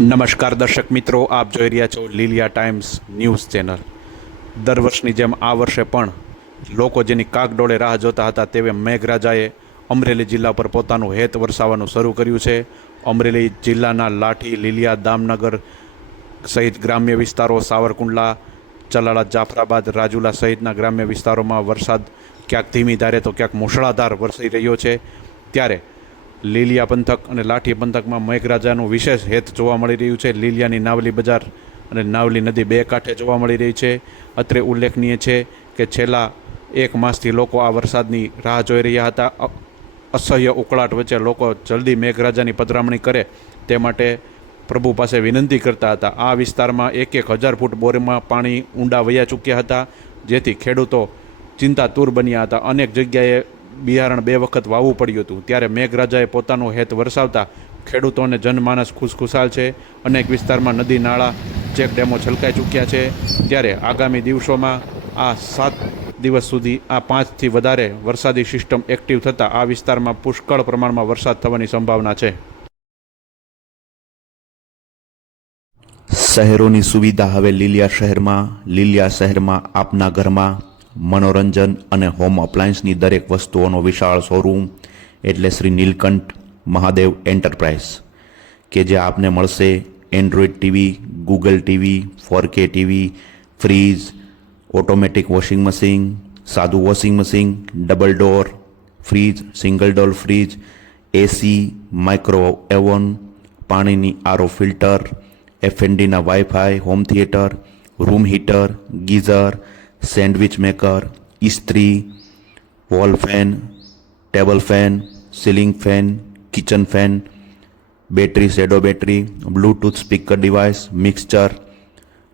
નમસ્કાર દર્શક મિત્રો, આપ જોઈ રહ્યા છો લીલિયા ટાઈમ્સ ન્યૂઝ ચેનલ। દર વર્ષની જેમ આ વર્ષે પણ લોકો જેની કાગડોળે રાહ જોતા હતા તેવે મેઘરાજાએ અમરેલી જિલ્લા પર પોતાનું હેત વરસાવવાનું શરૂ કર્યું છે। અમરેલી જિલ્લાના લાઠી, લીલિયા, દામનગર સહિત ગ્રામ્ય વિસ્તારો, સાવરકુંડલા, ચલાળા, જાફરાબાદ, રાજુલા સહિતના ગ્રામ્ય વિસ્તારોમાં વરસાદ ક્યાંક ધીમી ધારે તો ક્યાંક મુશળાધાર વરસી રહ્યો છે। ત્યારે લીલિયા પંથક અને લાઠી પંથકમાં મેઘરાજાનું વિશેષ હેત જોવા મળી રહ્યું છે। લીલિયાની નાવલી બજાર અને નાવલી નદી બે કાંઠે જોવા મળી રહી છે। અત્રે ઉલ્લેખનીય છે કે છેલ્લા એક માસથી લોકો આ વરસાદની રાહ જોઈ રહ્યા હતા। અસહ્ય ઉકળાટ વચ્ચે લોકો જલ્દી મેઘરાજાની પધરામણી કરે તે માટે પ્રભુ પાસે વિનંતી કરતા હતા। આ વિસ્તારમાં 1,000 ફૂટ બોરમાં પાણી ઊંડા વયા ચૂક્યા હતા, જેથી ખેડૂતો ચિંતાતુર બન્યા હતા। અનેક જગ્યાએ બિયારણ 2 વખત વાવવું પડ્યું હતું। ત્યારે મેઘરાજાએ પોતાનું હેત વરસાવતા ખેડૂતોને જનમાનસ ખુશખુશાલ છે। અનેક વિસ્તારમાં નદી નાળા, ચેક ડેમો છલકાઈ ચૂક્યા છે। ત્યારે આગામી દિવસોમાં આ 7 દિવસ સુધી આ 5થી વધારે વરસાદી સિસ્ટમ એક્ટિવ થતાં આ વિસ્તારમાં પુષ્કળ પ્રમાણમાં વરસાદ થવાની સંભાવના છે। શહેરોની સુવિધા હવે લીલિયા શહેરમાં। લીલિયા શહેરમાં આપના ઘરમાં મનોરંજન અને હોમ અપ્લાયન્સની દરેક વસ્તુઓનો વિશાળ શોરૂમ એટલે શ્રી નીલકંઠ મહાદેવ એન્ટરપ્રાઇઝ, કે જે આપને મળશે android TV, Google TV, 4K TV, fridge, automatic washing machine, સાદું washing machine, double door fridge, single door fridge, AC, micro oven, પાણીની આરો ફિલ્ટર, F&Dના wifi, home theatre, room heater, geyser, sandwich maker, ઇસ્ત્રી, wall fan, table fan, ceiling fan, kitchen fan, battery, shadow battery, bluetooth speaker device, mixture,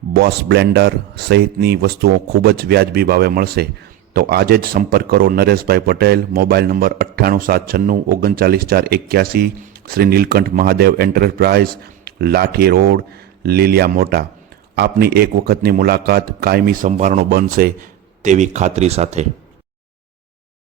boss blender સહિતની વસ્તુઓ ખૂબ જ વ્યાજબી ભાવે મળશે। તો આજે જ સંપર્ક કરો Nareshbhai Patel, mobile number 9876394481, Shri Nilkanth Mahadev enterprise, Lathi road, Liliya Mota. આપની એક વખતની મુલાકાત કાયમી સંભારણો બનશે તેવી ખાતરી સાથે।